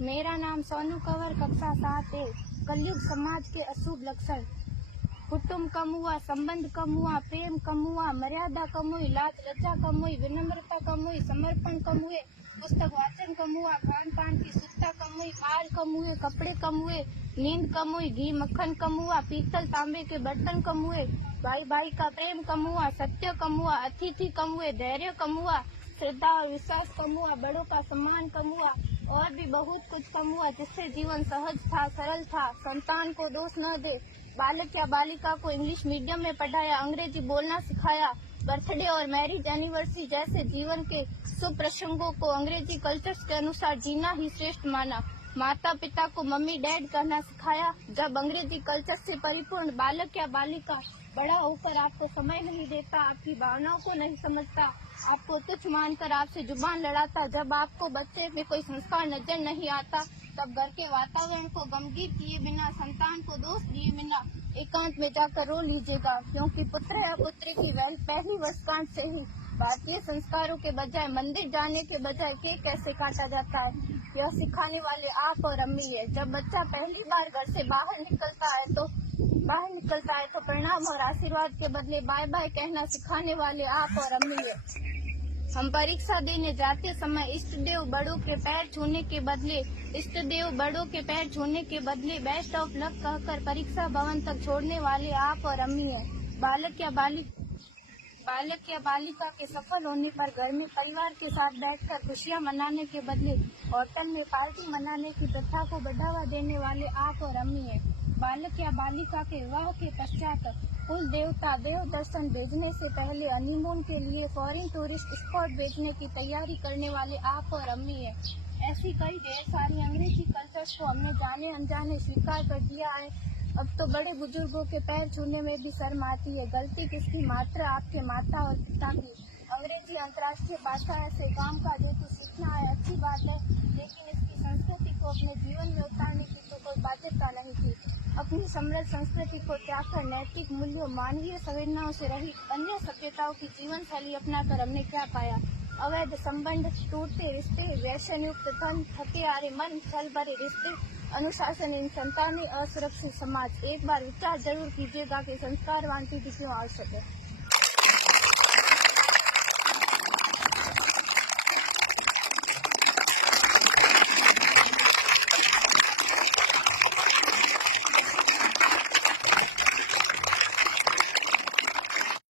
मेरा नाम सोनू कंवर, कक्षा 7 है। कलयुग समाज के अशुभ लक्षण। कुटुंब कम हुआ, संबंध कम हुआ, प्रेम कम हुआ, मर्यादा कम हुई, लाज लज्जा कम हुई, विनम्रता कम हुई, समर्पण कम हुए, पुस्तक वाचन कम हुआ, खान पान की शुद्धता कम हुई, बाल कम हुए, कपड़े कम हुए, नींद कम हुई, घी मक्खन कम हुआ, पीतल तांबे के बर्तन कम हुए, भाई भाई का प्रेम कम हुआ, सत्य कम हुआ, अतिथि कम हुए, धैर्य कम हुआ, श्रद्धा और विश्वास कम हुआ, बड़ों का सम्मान कम हुआ और भी बहुत कुछ कम हुआ, जिससे जीवन सहज था, सरल था। संतान को दोष न दे। बालक या बालिका को इंग्लिश मीडियम में पढ़ाया, अंग्रेजी बोलना सिखाया, बर्थडे और मैरिज एनिवर्सरी जैसे जीवन के शुभ प्रसंगों को अंग्रेजी कल्चर्स के अनुसार जीना ही श्रेष्ठ माना। माता पिता को मम्मी डैड कहना सिखाया। जब अंग्रेजी कल्चर से परिपूर्ण बालक या बालिका बड़ा होकर आपको समय नहीं देता, आपकी भावनाओं को नहीं समझता, आपको तुच्छ मानकर आपसे जुबान लड़ाता, जब आपको बच्चे में कोई संस्कार नजर नहीं आता, तब घर के वातावरण को गमगीन किए बिना, संतान को दोष दिए बिना एकांत में जाकर रो लीजिएगा, क्योंकि पुत्र या पुत्री की पहली वर्षगांठ से ही भारतीय संस्कारों के बजाय मंदिर जाने के बजाय केक कैसे काटा जाता है, यह सिखाने वाले आप और अम्मी है। जब बच्चा पहली बार घर से बाहर निकलता है तो प्रणाम और आशीर्वाद के बदले बाय बाय कहना सिखाने वाले आप और अम्मी है। हम परीक्षा देने जाते समय इष्ट देव बड़ों के पैर छूने के बदले बेस्ट ऑफ लक कहकर परीक्षा भवन तक छोड़ने वाले आप और अम्मी है। बालक या बालिका के सफल होने पर घर में परिवार के साथ बैठकर खुशियां मनाने के बदले होटल में पार्टी मनाने की प्रथा को बढ़ावा देने वाले आप और अम्मी है। बालक या बालिका के विवाह के पश्चात कुल देवता देव दर्शन भेजने से पहले हनीमून के लिए फॉरेन टूरिस्ट स्पॉट भेजने की तैयारी करने वाले आप और अम्मी है। ऐसी कई ढेर सारी अंग्रेजी कल्चर्स को हमने जाने अनजाने स्वीकार कर दिया है। अब तो बड़े बुजुर्गों के पैर छूने में भी शर्म आती है। गलती किसकी? मात्र आपके माता और पिता की। अंग्रेजी अंतर्राष्ट्रीय भाषा है, से काम का जो कुछ सीखना है अच्छी बात है, लेकिन इसकी संस्कृति को अपने जीवन में उतारने की तो कोई बाध्यता नहीं थी। अपनी समृद्ध संस्कृति को त्याग कर नैतिक मूल्यों, मानवीय संवेदनाओं से रहित अन्य सभ्यताओं की जीवन शैली अपनाकर हमने क्या पाया? अवैध संबंध, टूटते रिश्ते, व्यसन युक्त धन, थके हारे मन, छल भरे रिश्ते, अनुशासनहीन संतानें, असुरक्षित समाज। एक बार विचार जरूर कीजिएगा कि संस्कारवान पीढ़ी क्यों आवश्यक है।